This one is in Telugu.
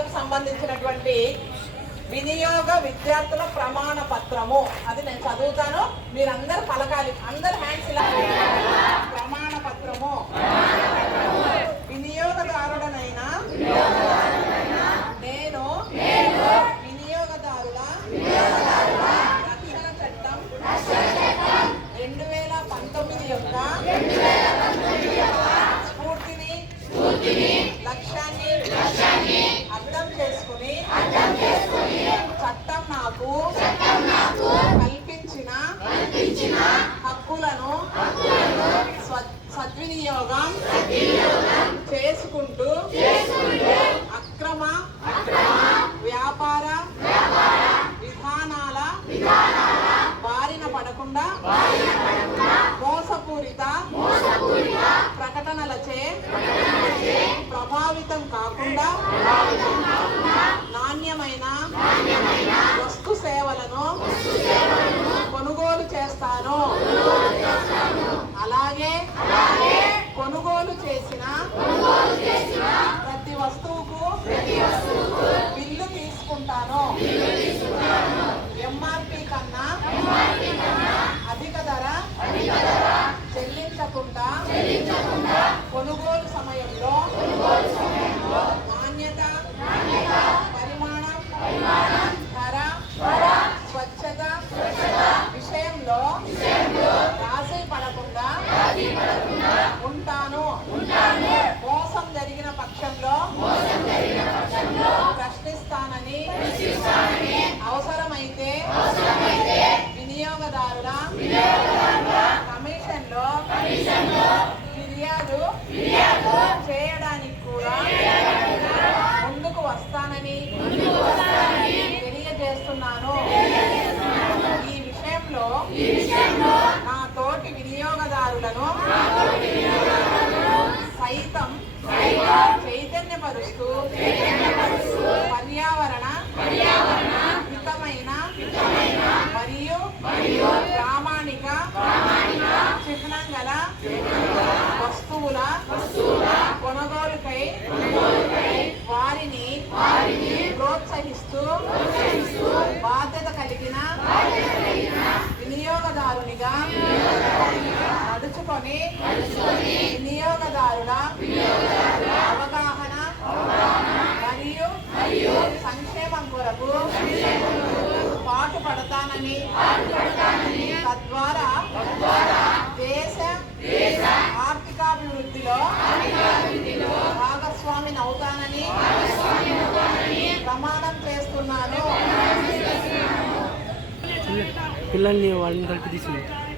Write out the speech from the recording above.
విద్యార్థులకు సంబంధించినటువంటి వినియోగ విద్యార్థుల ప్రమాణ పత్రము. అది నేను చదువుతాను, మీరందరూ పలకాలి. అందరు హ్యాండ్స్ ఇలా. ప్రమాణ పత్రము. వినియోగదారుడనైనా నేను వినియోగదారుల రక్షణ చట్టం 2019 యొక్క స్ఫూర్తిని లక్ష్యాన్ని అర్థం చేసుకుని చట్టం నాకు కల్పించిన హక్కులను సద్వినియోగం చేసుకుంటూ అక్రమ వ్యాపార విధానాల బారిన పడకుండా మోసపూరిత ప్రకటనలచే ప్రభావితం కాకుండా నాణ్యమైన వస్తు సేవలను కొనుగోలు చేస్తాను. అలాగే కొనుగోలు చేసిన ప్రతి వస్తువుకు బిల్లు తీసుకుంటాను. ఎంఆర్పి కన్నా అధిక ధర చెల్లించకుండా కొనుగోలు సమయంలో నాణ్యత, పరిమాణం, ధర, స్వచ్ఛత విషయంలో రాజీ పడకుండా ఉంటాను. మోసం జరిగిన పక్షంలో ప్రశ్నిస్తానని అవసరమైతే వినియోగదారుల కమిషన్లో ఫిర్యాదు చేయడానికి కూడా ముందుకు వస్తానని తెలియజేస్తున్నాను. ఈ విషయంలో నా తోటి వినియోగదారులను సైతం చైతన్యపరుస్తూ పర్యావరణ హితమైన మరియు ప్రామాణిక చిహ్నం గల వస్తువుల కొనుగోలుకై వారిని ప్రోత్సహిస్తూ బాధ్యత కలిగిన వినియోగదారునిగా నడుచుకొని వినియోగదారుల అవగాహన మరియు సంక్షేమం కొరకు పాటుపడతానని తద్వారా దేశ ఆర్థికాభివృద్ధిలో భాగస్వామిని అవుతానని ప్రమాణం చేస్తున్నాను. పిల్లల్ని వాళ్ళని కలిపి తీసుకుంటారు.